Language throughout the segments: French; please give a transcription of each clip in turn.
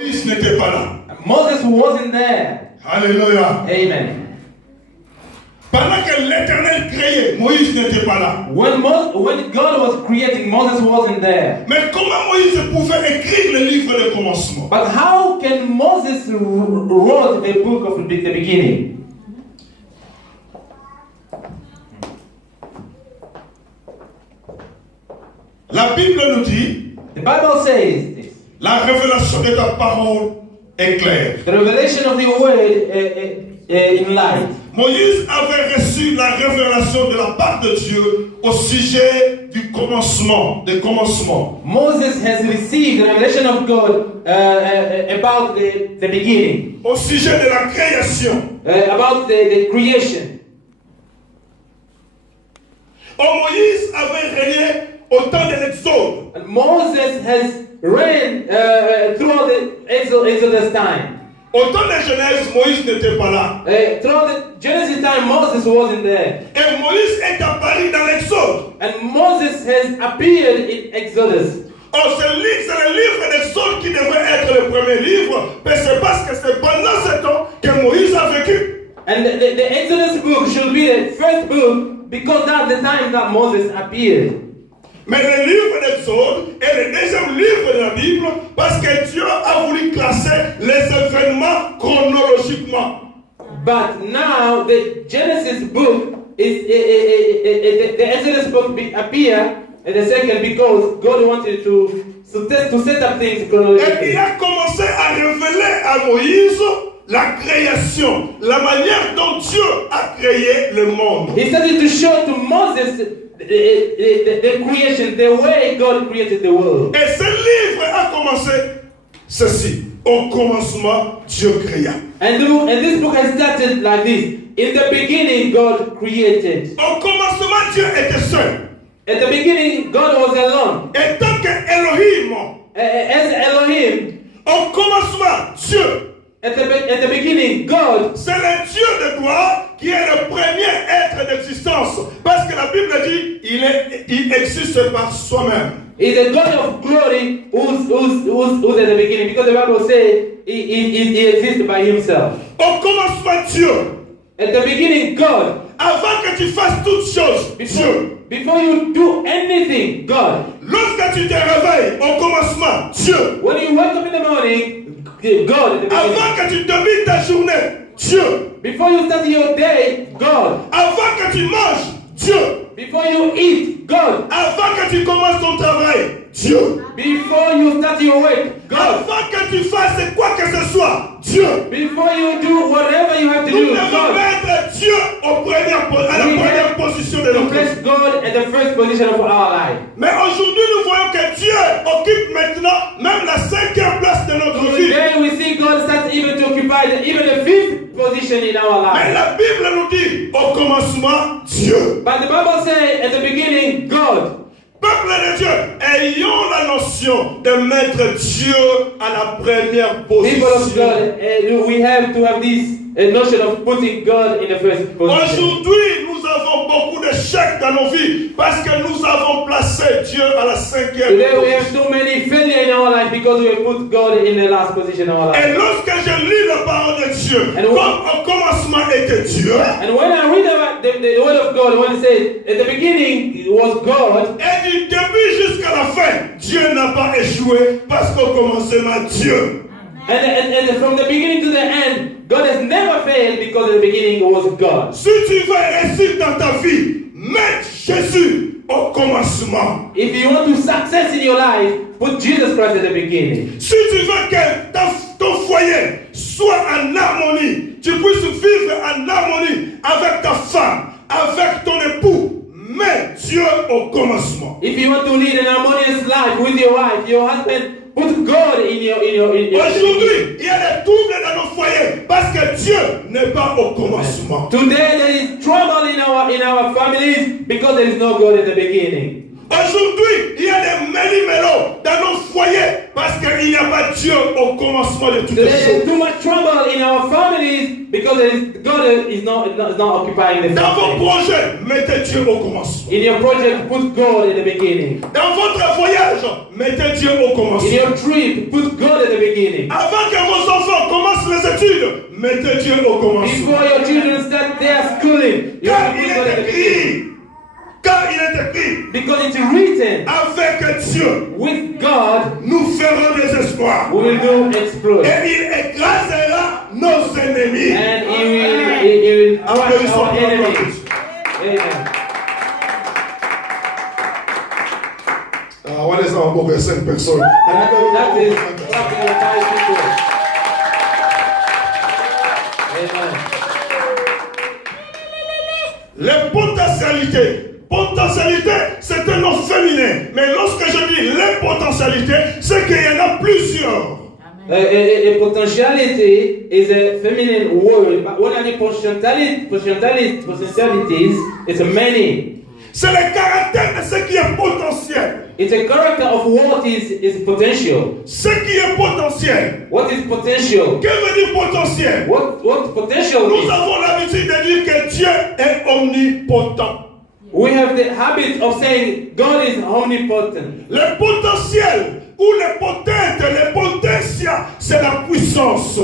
Moïse n'était pas là. Moses wasn't there. Alléluia. Amen. Pendant que l'Éternel créait, Moïse n'était pas là. When God was creating, Moses wasn't there. Mais comment Moïse pouvait écrire le livre de commencement? But how can Moses wrote the book of the beginning? La Bible nous dit, The Bible says this. la révélation de ta parole est claire. The revelation of the word in light. Moïse avait reçu la révélation de la part de Dieu au sujet du commencement, des commencements. Moses has received the revelation of God about the beginning, Au sujet de la création. about the creation. Oh, Moïse avait régné au temps de l'Exode. And Moses has reigned throughout the Exodus time. Au temps de Genèse, Moïse n'était pas là. Throughout the Genesis time, Moses wasn't there. Et Moïse est apparu dans l'Exode. And Moses has appeared in Exodus. Oh, c'est le livre d'Exode qui devrait être le premier livre, mais c'est parce que c'est pendant ce temps que Moïse a vécu. And the Exodus book should be the first book because that's the time that Moses appeared. Mais le livre d'Exode est le deuxième livre de la Bible parce que Dieu a voulu classer les événements chronologiquement. But now the Genesis book the Exodus book appear in the second because God wanted to set up things Et il chronologically. a commencé à révéler à Moïse la création, la manière dont Dieu a créé le monde. He started to show to Moses the creation, the way God created the world. Et ce livre a commencé ceci. Au commencement, Dieu créa. And this book has started like this. In the beginning, God created. Au commencement, Dieu était seul. At the beginning, God was alone. Et tant que Elohim, As Elohim, au commencement, Dieu, at the beginning, God, c'est le Dieu de gloire qui est le premier être d'existence. Parce que la Bible dit, il existe par soi-même. is a God of glory who's at the beginning. Because the Bible says he exists by himself. Au commencement, Dieu. At the beginning, God. Avant que tu fasses toutes choses, Dieu. Before you do anything, God. Lorsque tu te réveilles, au commencement, Dieu. When you wake up in the morning, God at the beginning. Avant que tu termines ta journée, Dieu. Before you start your day, God. Avant que tu manges, Dieu. Before you eat, God. Avant que tu commences ton travail, Dieu. Before you start your work, God. Avant que tu fasses quoi que ce soit, Dieu. Before you do whatever you have to Nous do, devons God. mettre Dieu à la première position de To notre vie. place God at the first position of our life. Mais aujourd'hui, nous voyons que Dieu occupe maintenant même la 5e place de notre vie. Today we see God start even to occupy even the 5th position in our Mais life. la Bible nous dit, au commencement, Dieu. But the Bible says at the beginning, God. Peuple de Dieu, ayons la notion de mettre Dieu à la première People of position. God, we have to have this notion of putting God in the first position. Aujourd'hui, nous avons beaucoup d'échecs dans nos vies parce que nous avons placé Dieu à la 5e Today we have position. too many failures in our life because we have put God in the last position in our life. Et lorsque je lis la parole de Dieu, comme au commencement était Dieu, And when I read about the word of God, when it says at the beginning it was God, et du début jusqu'à la fin, Dieu n'a pas échoué parce qu'au commencement, Dieu. and from the beginning to the end, God has never failed because at the beginning it was God. Si tu veux réussir dans ta vie, mets Jésus au commencement. If you want to success in your life, put Jesus Christ at the beginning. Si tu veux que ton foyer soit en harmonie, tu puisses vivre en harmonie avec ta femme, avec ton époux, mets Dieu au commencement. If you want to lead an harmonious life with your wife, your husband, put God in your Aujourd'hui, il y a des troubles dans nos foyers parce que Dieu n'est pas au commencement. Today there is trouble in our families because there is no God at the beginning. Aujourd'hui, il y a des méli-mélos dans nos foyers parce qu'il n'y a pas Dieu au commencement de toutes les There is choses. too much trouble in our families because God is not occupying the Dans vos family. projets, mettez Dieu au commencement. In your project, put God in the beginning. Dans votre voyage, mettez Dieu au In commencement. your trip, put God at the beginning. Avant que vos enfants commencent les études, mettez Dieu au commencement. Before your children start their schooling, you Car have to il put God at est the beginning. écrit, car il est écrit, Because it's written, avec Dieu, with God, nous ferons des espoirs. we will do exploits. Et il écrasera nos ennemis. And He will crush Applaudissons our pour enemies. l'applaudissement. Amen. Ah, what is our book? 5 personnes. That is talking about people. Amen. Les potentialités. Potentialité, c'est un nom féminin. Mais lorsque je dis les potentialités, c'est qu'il y en a plusieurs. A potentiality is a feminine word, but what are the potentialities? It's a many. C'est le caractère de ce qui est potentiel. It's a character of what is potential. Ce qui est potentiel. What is potential? Que veut dire potentiel? What potential Nous is? avons l'habitude de dire que Dieu est omnipotent. We have the habit of saying God is omnipotent. Le potentiel ou les potentes, les potentia, c'est la puissance.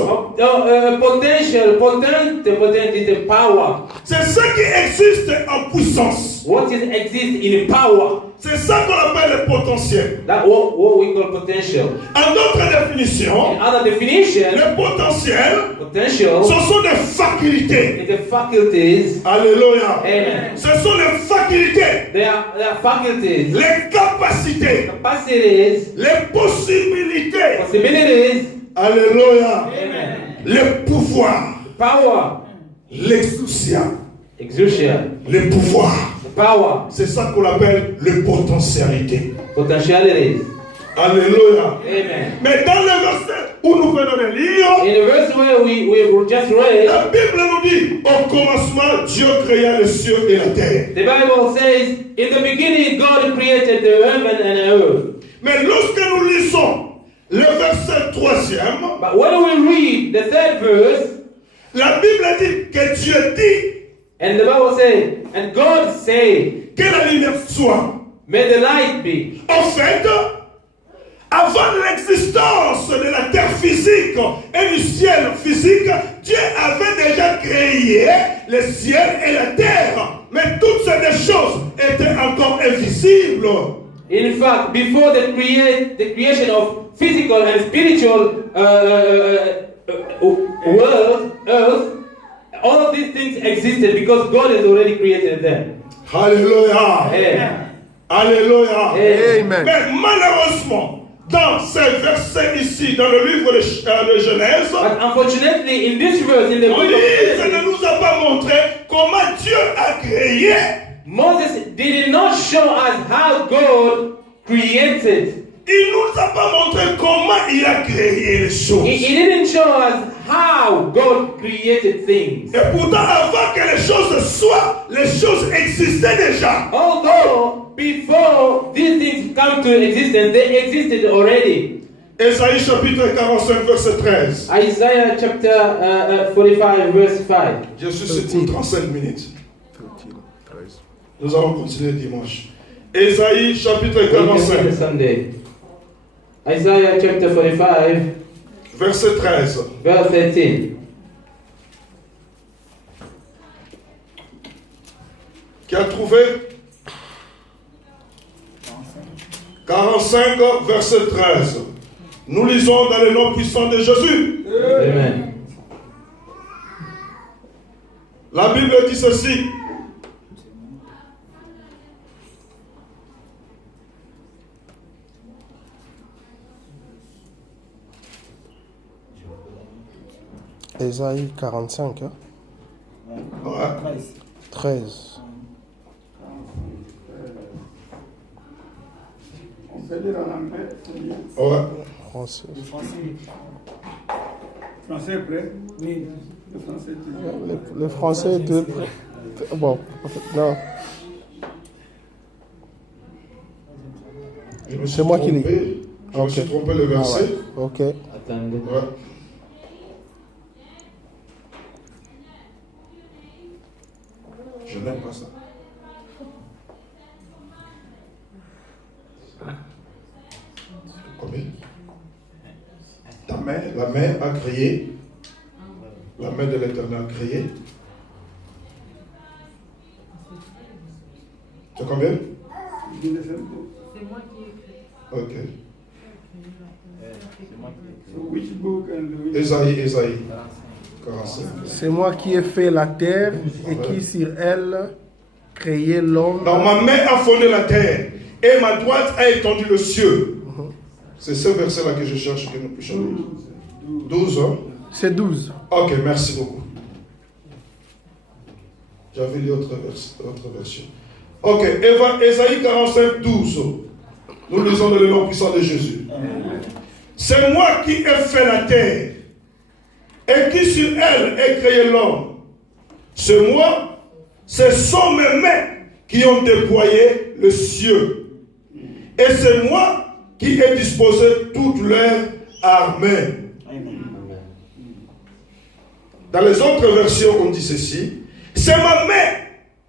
Potential, potent is the power. C'est ce qui existe en puissance. What is exist in power? C'est ça qu'on appelle le potentiel. That what we call potential. En d'autres définitions, In other definition, le potentiel, potential ce sont des facultés. is the faculties. Alléluia. Amen. Ce sont les facultés, They are faculties, les capacités, capacities, les possibilités. possibilities. Alléluia. Amen. Les pouvoirs, Power, l'exousia, exousia, les pouvoirs. the power, C'est ça qu'on appelle les potentialités. potentialities. Alléluia. Amen. Mais dans le verset où nous venons de lire, In the verse where we just read, la Bible nous dit, au commencement, Dieu créa les cieux et la terre. the Bible says, in the beginning God created the heaven and the earth. Mais lorsque nous lisons le verset 3e, But when we read the third verse, la Bible dit que Dieu dit and the Bible says, and God said, que la lumière soit. may the light be. En fait, avant l'existence de la terre physique et du ciel physique, Dieu avait déjà créé le ciel et la terre. Mais toutes ces choses étaient encore invisibles. In fact, before the creation of physical and spiritual world, earth, all of these things existed because God has already created them. Alléluia. Amen. Alléluia. Amen. Mais malheureusement, dans ces versets ici, dans le livre de Genèse, But unfortunately, in this verse, in the book of Moïse ne Genesis, nous a pas montré comment Dieu a créé. Moses did not show us how God created. Il nous a pas montré comment il a créé les choses. He didn't show us how God created things. Et pourtant, avant que les choses soient, les choses existaient déjà. Although before these things come to existence, they existed already. Ésaïe chapitre 45, verset 13. Isaiah chapter 45, verse 5. Je suis sur pour 35 minutes. Nous allons continuer dimanche. Ésaïe chapitre We can see 45, it Sunday. Isaiah chapter 45, verset 13. verse 13. Qui a trouvé 45, verset 13. Nous lisons dans le nom puissant de Jésus. Amen. La Bible dit ceci. Ésaïe 45, hein? Ouais. 13. On peut lire en anglais. Ouais. Français. Le français est prêt? Oui. Le français est toujours. Le français est bon, non. Je me suis C'est moi qui trompé. lis. Je me suis trompé le verset. Ah ouais. Ok. Attendez. Ouais. Je n'aime pas ça. Combien? La main a créé. La main de l'Éternel a créé. C'est combien? C'est moi qui ai écrit. Ok. So which book and which... Ésaïe 45. C'est moi qui ai fait la terre et qui sur elle créé l'homme. Non, ma main a fondé la terre et ma droite a étendu le ciel. C'est ce verset-là que je cherche que nous puissions lire. 12, hein? C'est 12. Ok, merci beaucoup. J'avais lu autre version. Ok, Ésaïe 45, 12. Nous lisons dans le nom puissant de Jésus. C'est moi qui ai fait la terre et qui sur elle ai créé l'homme. C'est moi, ce sont mes mains qui ont déployé le ciel. Et c'est moi qui ai disposé toute leur armée. Dans les autres versions, on dit ceci. C'est ma main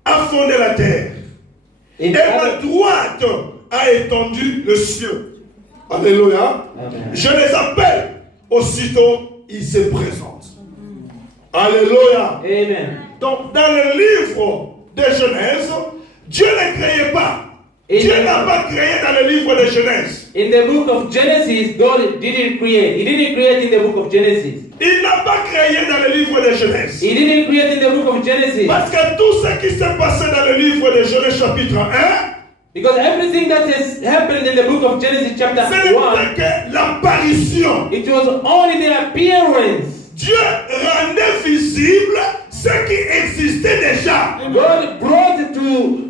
a fondé la terre. Et ma droite a étendu le ciel. Alléluia. Amen. Je les appelle. Aussitôt, ils se présentent. Alléluia. Amen. Donc, dans le livre de Genèse, Dieu ne créait pas. Dieu n'a pas créé dans le livre de Genèse. In the book of Genesis, God didn't create. He didn't create in the book of Genesis. Il n'a pas créé dans le livre de Genèse. He didn't create in the book of Genesis. Parce que tout ce qui s'est passé dans le livre de Genèse chapitre 1, Because everything that has happened in the book of Genesis chapter ce 1, n'était que l'apparition. it was only the appearance. Dieu rendait visible ce qui existait déjà. God brought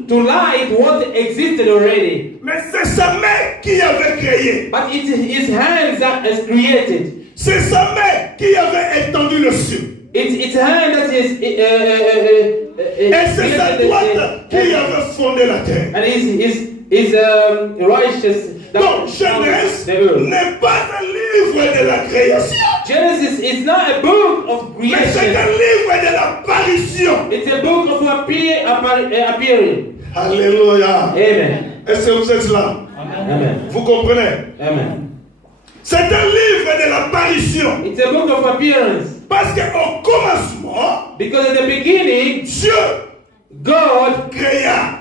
to light what existed already. Mais c'est sa main qui avait créé. But it's his hands that has created. C'est sa main qui avait étendu le ciel. It's hand that is Et c'est sa droite qui avait fondé la terre. and is righteous. that Donc founded Genèse the earth. n'est pas un livre de la création, Genesis is not a book of mais c'est creation. un livre de l'apparition. It's a book of appearing. Alléluia. Amen. Est-ce que vous êtes là? Amen. Vous comprenez? Amen. C'est un livre de l'apparition. It's a book of appearance. Parce qu'au commencement, Because at the beginning, Dieu God créa.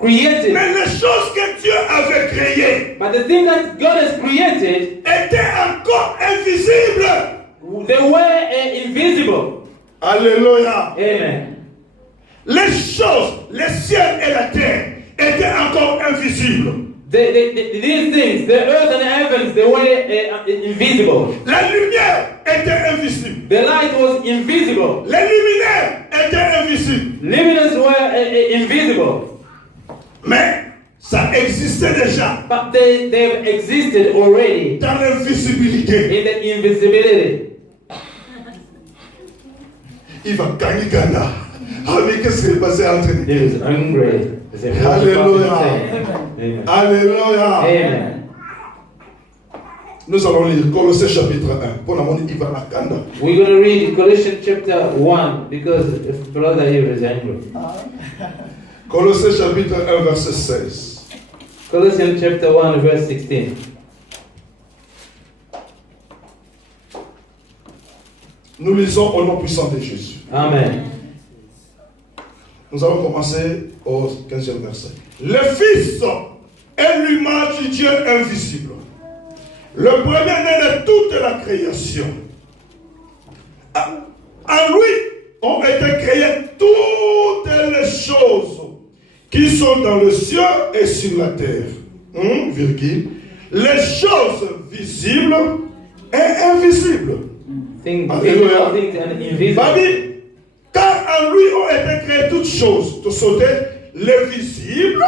created. Mais les choses que Dieu avait créées But the thing that God has created, étaient encore invisibles. they were invisible. Alléluia. Amen. Les choses, le ciel et la terre étaient encore invisibles. These things, the earth and the heavens, they were invisible. La lumière était invisible. The light was invisible. Les luminaires étaient invisibles. Luminous were invisible. Mais ça existait déjà But they've existed already dans l'invisibilité. in the invisibility. Il va gagner Ghana. Ah mais qu'est-ce qui est passé entre nous? He was hungry. Alléluia. Amen. Alléluia. Amen. Nous allons lire Colossiens chapitre 1. Pour la monnaie, il va la Kanda. We're going to read Colossians chapter 1 because if brother here is angry. Colossiens chapitre 1 verset 16. Colossians chapter 1 verse 16. Nous lisons au nom puissant de Jésus. Amen. Nous allons commencer au 15e verset. Le Fils est l'image du Dieu invisible, le premier-né de toute la création. En lui ont été créées toutes les choses qui sont dans le ciel et sur la terre. Virgule. Les choses visibles et invisibles. Things Alléluia. things and invisible. Babi, car en lui ont été créées toutes choses, tout sauter, les visibles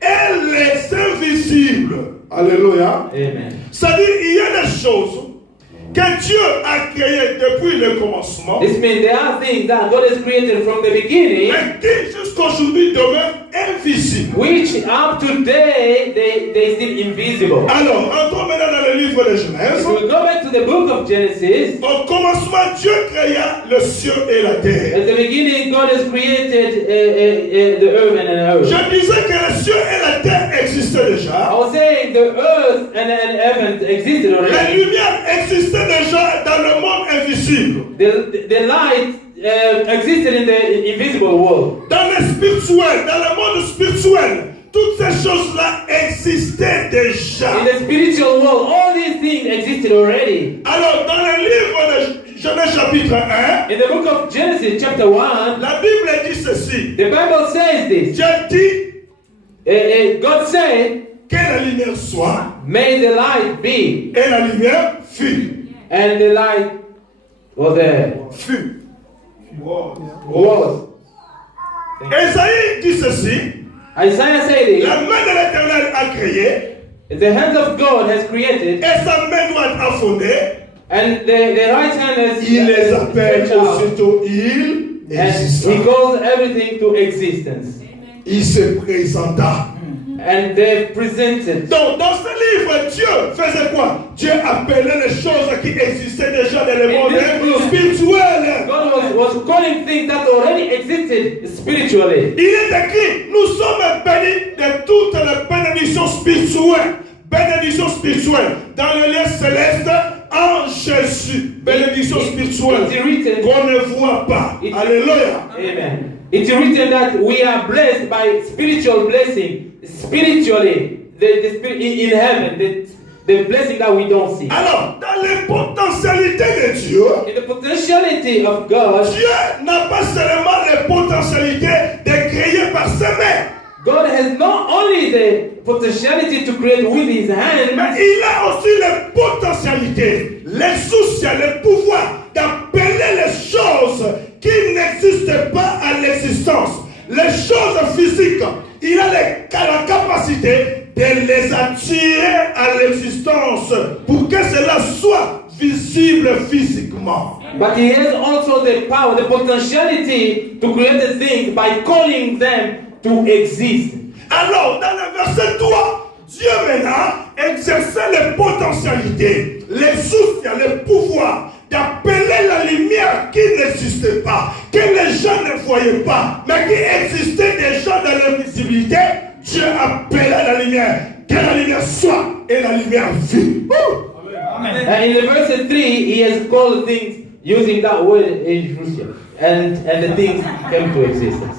et les invisibles. Alléluia. Amen. C'est-à-dire, il y a des choses que Dieu a créé depuis le commencement, This means there are things that God has created from the beginning, mais qui jusqu'aujourd'hui demeurent invisibles. which up to today they still invisible. Alors, entrons maintenant dans le livre de If Genèse. we go back to the book of Genesis, Au commencement, Dieu créa le ciel et la terre. at the beginning God has created the earth and the earth. Je disais que le ciel et la terre existaient I déjà. was saying the earth and heaven existed La already. lumière existait déjà dans le monde invisible. The light existed in the invisible world. Dans le spirituel, dans le monde spirituel, toutes ces choses-là existaient déjà. In the spiritual world, all these things existed already. Alors, dans le livre de Genèse chapitre 1, In the book of Genesis, chapter 1, la Bible dit ceci. the Bible says this. Dieu dit God said, que la lumière soit, may the light be. et la lumière fut. And the light was there. Fut. Was. Esaïe dit ceci. Isaiah said it. La main de l'Éternel a créé, The hand of God has created, et sa main droite a fondé. and the right hand has Il les appelle stretched out. aussitôt il And exista. he calls everything to existence. Il se présenta. And they presented. Donc, dans ce livre, Dieu faisait quoi? Dieu appelait les choses qui existaient déjà dans le monde spirituel. God was calling things that already existed spiritually. Il est écrit, nous sommes bénis de toutes les bénédictions spirituelles. Bénédictions spirituelles dans le lieu céleste en Jésus. Bénédictions spirituelles It's written. qu'on ne voit pas. Alléluia. Amen. It's written that we are blessed by spiritual blessing, spiritually, the spirit in heaven, the blessing that we don't see. Alors, dans les potentialités de Dieu, In the potentiality of God, Dieu n'a pas seulement les potentialités de créer par ses mains, God has not only the potentiality to create with His mais hands, il a aussi les potentialités, les soucis, les pouvoirs d'appeler les choses qui n'existent pas à l'existence. Les choses physiques, il a la capacité de les attirer à l'existence pour que cela soit visible physiquement. but He has also the power, the potentiality to create the things by calling them to exist. Alors, dans le verset 3, Dieu maintenant exerçait les potentialités, les soucis, les pouvoirs d'appeler la lumière qui n'existait pas, que les gens ne voyaient pas, mais qui existait déjà dans l'invisibilité. Dieu appela la lumière, que la lumière soit, et la lumière vit. And in the verse 3, He has called things using that word in Jerusalem, and the things came to existence.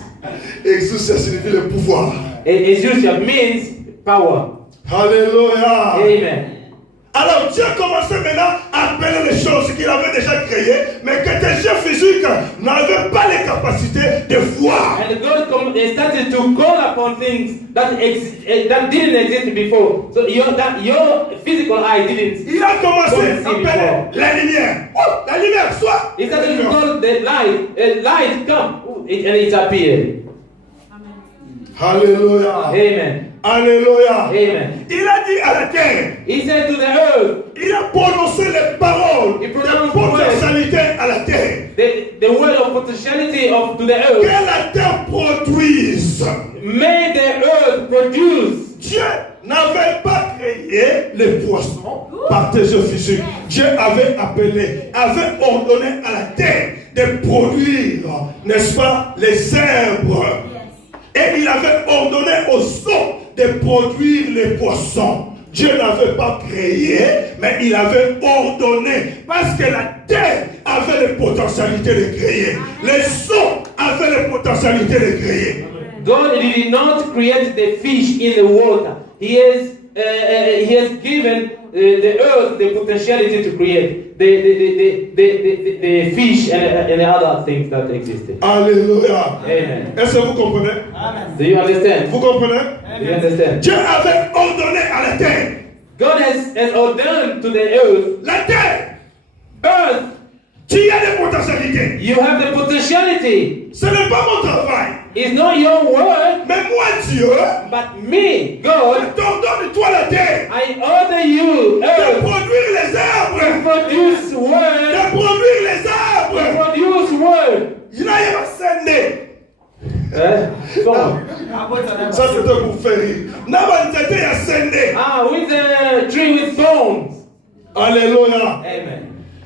Exousia signifie le pouvoir. Jerusalem means power. Alléluia. Amen. Alors Dieu commençait maintenant à appeler les choses qu'il avait déjà créées, mais que tes yeux physiques n'avaient pas les capacités de voir. And God started to call upon things that didn't exist before. So your physical eye didn't. Il a commencé Don't à see appeler before. la lumière. Oh, la lumière, soit. He started to call the light. Light come, and it appeared. Alléluia. Amen. Alléluia. Amen. Il a dit à la terre, He said to the earth, il a prononcé les paroles He de pronounced potentialité à la terre. the word of potentiality to the Que earth. la terre produise. May the earth produce. Dieu n'avait pas créé les poissons par tes yeux physiques. Dieu avait appelé, avait ordonné à la terre de produire, n'est-ce pas, les herbes. Et il avait ordonné aux eaux de produire les poissons. Dieu n'avait pas créé, mais il avait ordonné. Parce que la terre avait les potentialités de créer. Les eaux avaient les potentialités de créer. God did not create the fish in the water. He has given the earth the potentiality to create the fish and the other things that existed. Alléluia. Amen. Est-ce que vous comprenez? Do you understand? Vous comprenez? Do you understand? Dieu avait ordonné à la terre. God has ordained to the earth. La terre, Earth, tu as des potentialités. you have the potentiality. Ce n'est pas mon travail. It's not your word, Mais moi, Dieu, but me, God, t'ordonne toi la terre I order you, de earth, produire les herbes arbres. produce word. De produire les arbres. Produce word. Il a eu un scindé. Bon. Ça c'était pour faire rire. N'a pas été un scindé. With a tree with thorns. Alléluia. Amen.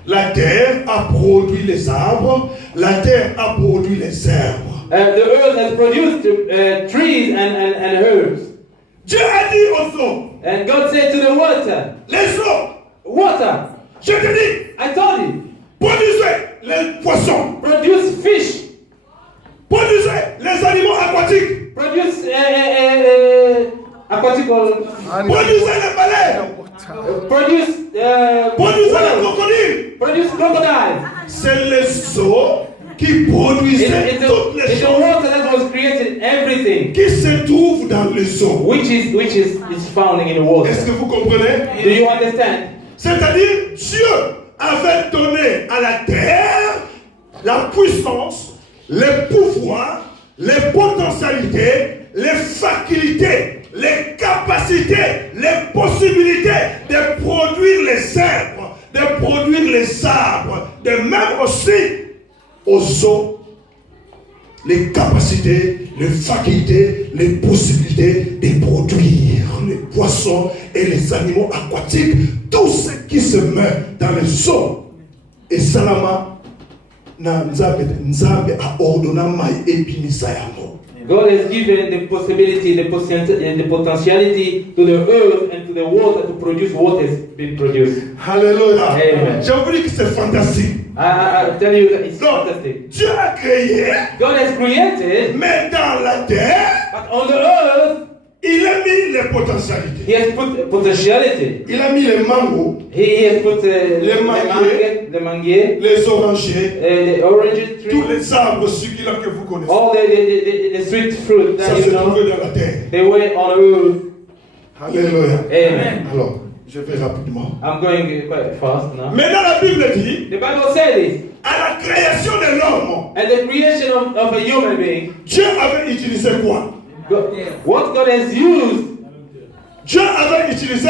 La terre a produit les arbres. La terre a produit les herbes. The earth has produced trees and herbs. Dieu a dit aux eaux. And God said to the water, Les eaux. water, Je te dis. I told you, Produisez les poissons. produce fish, Produisez les animaux aquatiques. produce aquatic, Produisez les baleines. produce Produisez les whales, crocodiles. produce crocodiles. C'est les eaux qui produisaient toutes les It's the choses water that was created, everything qui se trouvent dans les eaux. which is found in the water. Est-ce que vous comprenez? Do you understand? C'est-à-dire, Dieu avait donné à la terre la puissance, les pouvoirs, les potentialités, les facultés, les capacités, les possibilités de produire les herbes, de produire les arbres, de même aussi aux eaux, les capacités, les facultés, les possibilités de produire les poissons et les animaux aquatiques, tout ce qui se met dans les eaux. Et Salama, Nzambe a ordonné mai épinisa yango. God has given the possibility, the potentiality to the earth and to the water to produce what has been produced. Alléluia. Amen. Je vous dis que c'est fantastique. I tell you that it's Donc, fantastic. Dieu a créé, God has created, mais dans la terre, but on the earth, il a mis les potentialités. He has put potentiality. Il a mis les mangos, He has put manguiers, the manguier, les orangers, the orange tous tree, les arbres succulents que vous connaissez. all the sweet fruit Ça that se you know, trouvait dans la terre. they were on earth. Alléluia. Amen. Alors, je vais rapidement. I'm going quite fast now. Maintenant, la Bible dit, The Bible says this. à la création de l'homme, At the creation of a human being, Dieu avait utilisé quoi? what God has used, Dieu avait utilisé,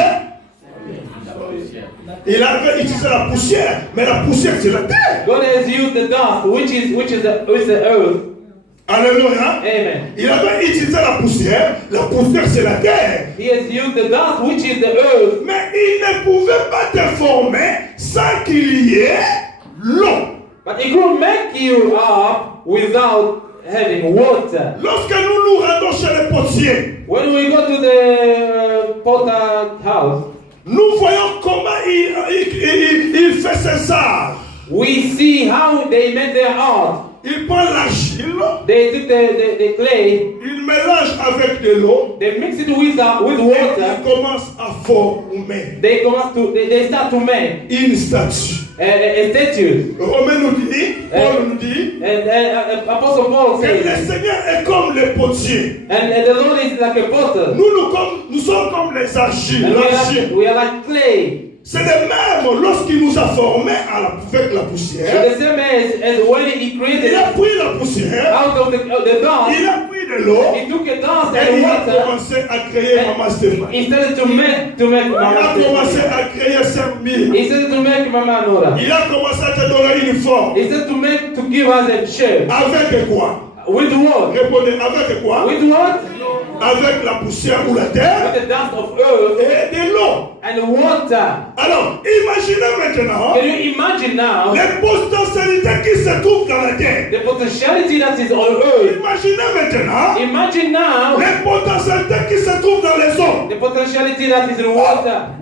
il avait utilisé la poussière, mais la poussière c'est la terre. God has used the dust, which is the earth. Alléluia. Amen. Il avait utilisé la poussière c'est la terre. He has used the dust, which is the earth. Mais il ne pouvait pas te former sans qu'il y ait l'eau. But He could make you up without having water. Lorsque nous nous rendons chez les potiers, When we go to the potter house, nous voyons comment il fait ses arts. we see how they make their art. Il prend l'argile, They took the clay, il mélange avec de l'eau, they mix it with et water. il commence à former They start to make une statue. a statue. Romain nous dit, Paul nous dit, And Apostle Paul que le says, Seigneur est comme le potier. and the Lord is like a potter. Nous sommes comme les argiles. And l'argile. we are like clay. C'est de même lorsqu'il nous a formés avec la So poussière. the same as when He Il created a pris la poussière, out of the dust, il a pris de l'eau He took a dust et and il a water. commencé à créer Maman Stéphane. He started to make Il a commencé Mama. à créer Saint-Mille. He started to make Mama Nora. Il a commencé à te donner une forme. He started to give us a shirt. Avec quoi? With what? Répondez, avec quoi? With what? Avec la poussière ou la terre With the dust of earth et de l'eau. and water. Alors, imaginez maintenant Can you imagine now les potentialités qui se trouvent dans la terre. the potentiality that is on earth? Imaginez maintenant Imagine now les potentialités qui se trouvent dans les eaux. the potentiality that is in water.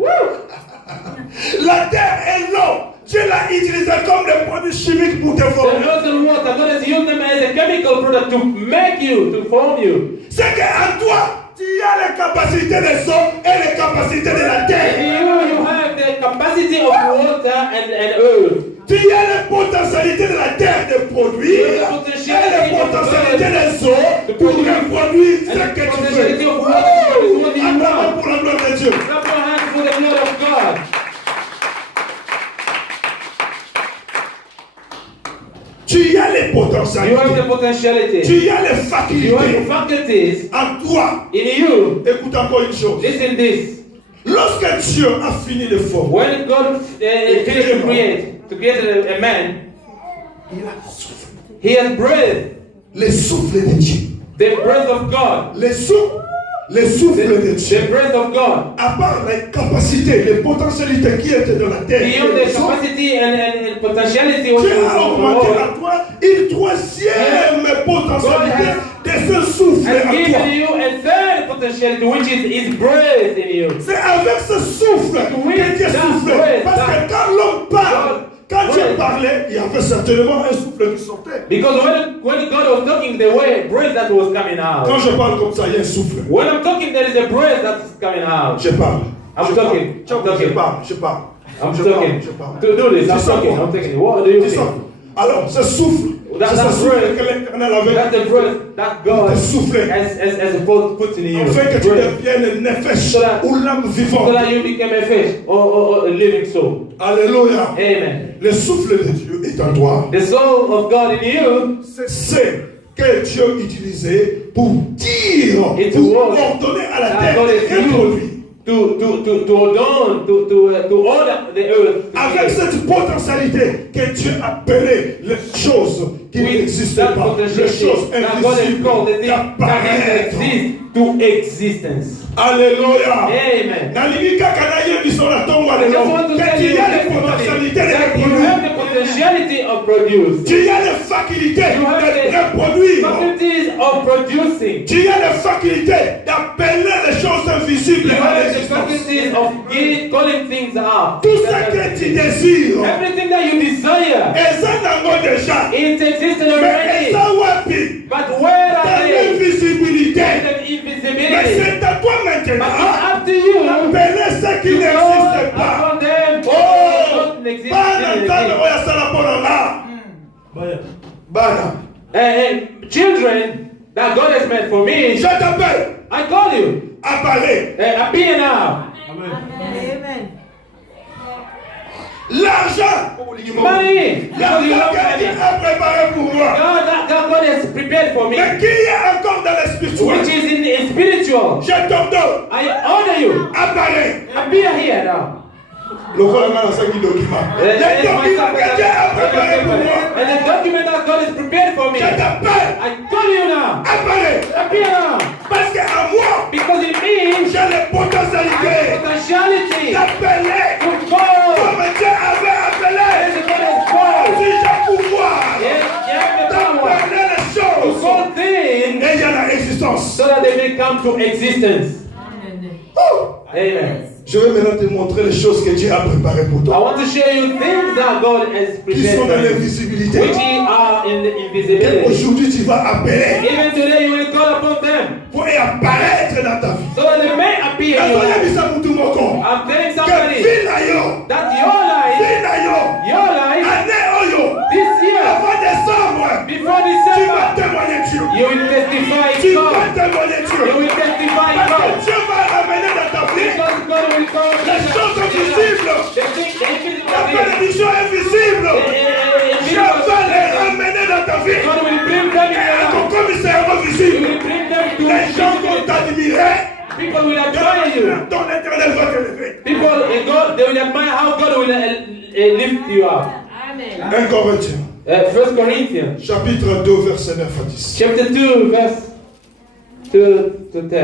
La terre et l'eau, Dieu l'a utilisé comme des produits chimiques pour te The former. earth and water, God has used them as a chemical product to make you, to form you. C'est qu'en toi, tu as les capacités des eaux et les capacités de la terre. You have the capacity of water and earth. Tu as les potentialités de la terre de produire et les potentialités des eaux pour reproduire ce And the que tu potentiality veux. of water is what you Acclamons want. pour la gloire de Dieu. Clap your hands for the glory of God. Tu as les You have potentialités. the potentiality. Tu as les You have the facultés faculties en toi. in you. Écoute encore une chose. Listen this. Lorsque Dieu a fini de former, When God finished to create a man, il a soufflé. He has breathed Le souffle de Dieu. the breath of God. Le souffle de Dieu. The breath of God. À part les capacités, les potentialités qui étaient dans la terre, Beyond the capacity and potentiality of Dieu a augmenté the à toi une troisième potentialité de ce souffle has à given toi. you a third potentiality, which is His breath in you. C'est avec ce souffle que Dieu soufflait. Parce que quand l'homme parle, quand Dieu parlait, il y avait certainement un souffle qui sortait. Because when God was talking, there were a breath that was coming Quand out. je parle comme ça, il y a un souffle. When I'm talking, there is a breath that's coming out. Je parle. I'm talking. I'm talking. Je parle. Je parle. I'm Je talking. parle. Je parle. Do this. I'm C'est ça, talking. quoi. I'm talking. What do you C'est ça. think? Alors, ce souffle, That- c'est that ce souffle breath- que l'Éternel avait That's the breath that God te soufflé. has put in you. Afin que tu Breath. deviennes nefesh So that- ou l'âme So vivante. that you become a fish or a living soul. Alléluia. Amen. Le souffle de Dieu est en toi. The soul of God in you C'est que Dieu utilisait pour dire, It's pour word. ordonner à la that terre God de is reproduire. used to ordain, to order the earth. to Avec be- cette potentialité que Dieu appelait les choses qui with n'existaient that pas, les potentiality choses that God has invisibles called the thing that d'apparaître. exist to existence. Alléluia. Amen. Nalingi kaka na yebi sur la tombe I just alléluia. want to Que tell tu you as les testimony potentialités de that you have reproduire. the potentiality of produce. Tu as les facultés You have de the reproduire. faculties of producing. Tu as les facultés d'appeler les choses invisibles You à have the l'existence. faculties of calling things out. Tout ce que tu désires, Everything that you desire, eza nango déjà. it exists Mais already. eza wapi? But where are Dans they? l'invisibilité. The Mais invisibility. c'est à toi But maintenant it's up to you d'appeler ce qui to n'existe call pas. upon them. Oh! Don't exist. Bana nzambe oyo asala mpo na nga. Bana, Children that God has made for me, je t'appelle. I call you. Apparaît. Appear now. Amen. L'argent. Money. Because you L'argent love que Dieu money. a préparé pour moi. God has prepared for me, Mais qui est encore dans le spirituel? which is in spiritual. Je t'ordonne. I order you. Apparaît. Appear here now. Le voilà dans 5 documents. Les documents que Dieu a préparés pour moi. And the document that God has prepared for me, Je t'appelle. I call you now. Apparaît. Appear now. Parce qu'à moi, Because it means j'ai les potentialités potentiality d'appeler to call. comme Dieu avait appelé. As God has called. Si j'ai pouvoir Yes, you have the power d'appeler les to choses, call things et il y a la existence. so that they may come to existence. Oh. Amen. Je vais maintenant te montrer les choses que Dieu a préparées pour I toi. want to show you things that God has Qui sont dans prepared for you, l'invisibilité. which are in the Et invisibility. aujourd'hui, tu vas appeler Even today, you will call upon them pour y apparaître dans ta vie. so that they may appear in your life. I'm telling Que somebody vie na yo, that your life, vie na yo, année oyo, this year, avant décembre, before tu December, vas témoigner Dieu. you will testify Tu God. vas témoigner You Dieu. will testify Parce God. que Dieu va ramener dans ta vie Because God will come. les choses invisibles. The thing, the invisible La things. bénédiction invisible. Dieu va les ramener dans ta vie. God will bring them in Et your ton life. commissariat You visible. will bring them to Les gens vont visibility. t'admirer. People will admire you. Ton éternel va t'élever. People, God, they will admire how God will lift you up. Amen. 1 Corinthiens, 1 Corinthians, chapitre 2, verset 9 à 10. chapter 2, verse 2 to 10.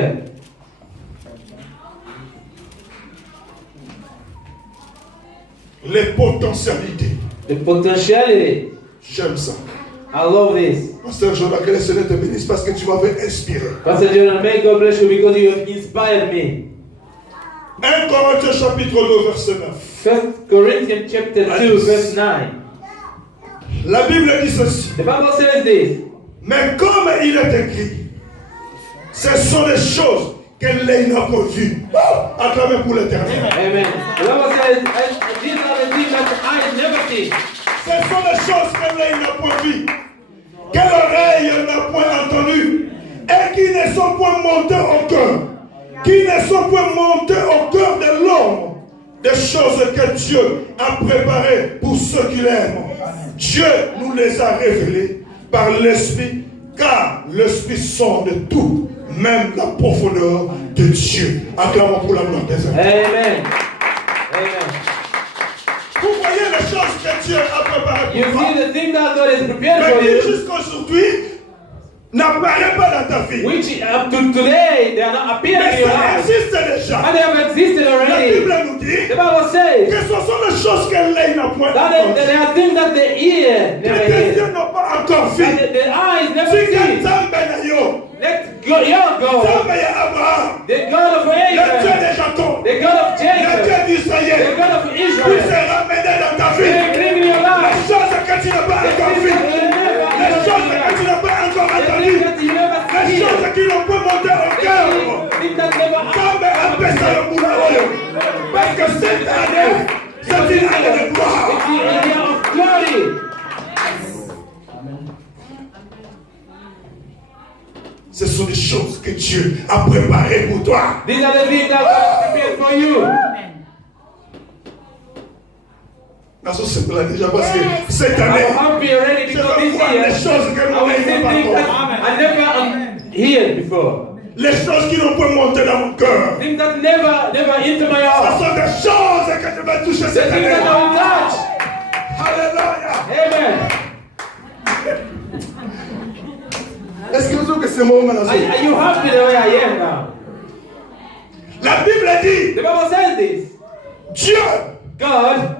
Les potentialités. The potentiality. J'aime ça. I love this. Pasteur Jonathan, que le Seigneur te bénisse parce que tu m'avais inspiré. Pastor Jonathan, may God bless you because you have inspired me. 1 Corinthiens, chapitre 2, verset 9. 1 Corinthians chapter 2, verse 9. La Bible dit ceci. The Bible says this. Mais comme il est écrit, ce sont des choses que l'œil n'a pas vues. Acclamez pour l'éternel. Amen. The Bible says, these are the things that I never see. Ce sont des choses que l'œil n'a point vues, que l'oreille n'a point entendues, et qui ne sont point montées au cœur, qui ne sont point montées au cœur de l'homme, des choses que Dieu a préparées pour ceux qui l'aiment. Dieu nous les a révélées par l'Esprit, car l'Esprit sonde tout, même la profondeur de Dieu. Acclamons pour la gloire des hommes. Amen. Amen. Vous voyez les choses que Dieu a préparées You pour toi. see the thing that God has prepared for Mais qui you, jusqu'aujourd'hui n'apparaît pas dans ta vie. which up to today they are not appearing Mais in your ça life. existe déjà. And they have existed La already. Bible nous dit The Bible says que ce sont les choses que l'œil n'a point that entendues, there are things that the ear que never tes hears, yeux n'ont pas encore vu. that the eyes never Si que see. Nzambe na yo, Let go, your God, Nzambe ya Abraham, the God of le Dieu Abraham, de Jacob, the God of le Jacob, Dieu the d'Israël, God of puisse Israel, ramener dans ta they vie bring in your les life choses que tu n'as pas the encore things vues, that you never les choses que tu n'as pas encore the things entendues, that you never les see, choses qui n'ont pas monté au cœur. the things that never Nzambe appelle ça le boulot. Parce que cette année, c'est une année de gloire. It's the area of glory. Ce sont des choses que Dieu a préparées pour toi. These are the things that God has prepared for you. Dans ce cercle-là déjà parce que cette année, I'm happy already je because vais this voir year les choses que I mon will œil see n'a pas things that encore. I never heard before. Les choses qui n'ont pas monté dans mon cœur. Things that never into my Ce heart. sont des choses que je vais toucher The cette things année. that I will touch. Alléluia. Amen. Est-ce que vous trouvez que c'est mon moment Are you happy the way I am now? La Bible dit, The Bible says this. Dieu God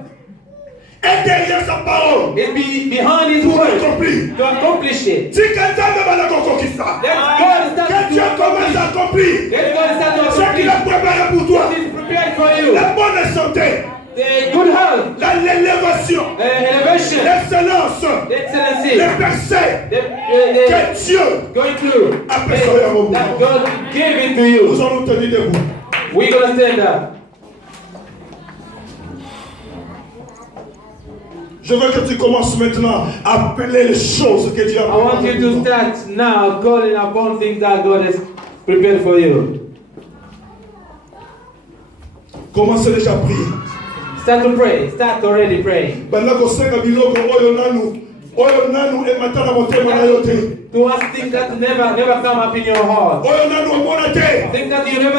est derrière sa parole is behind His pour word l'accomplir. to accomplish it. Si quelqu'un ne va l'accomplir ça, Let God start que Dieu to commence accomplish. à accomplir Let God start to ce qu'il a accomplish préparé pour toi. what is prepared for you. La bonne santé, The good health, l'élévation, elevation, l'excellence, excellency, le percée the que Dieu going through Après ça, il y a un moment. that God gave it to nous you. allons tenir debout. We're gonna stand up. Je veux que tu commences maintenant à appeler les choses que Dieu a I want préparées you pour to toi. start now calling upon things that God has prepared for you. Commencez déjà à prier. Start to pray. Start already praying. Banda kosenga biloko oyo nanu emata na motema na yo te. To ask things that never come up in your heart. Oyo nanu omona te. Things that you never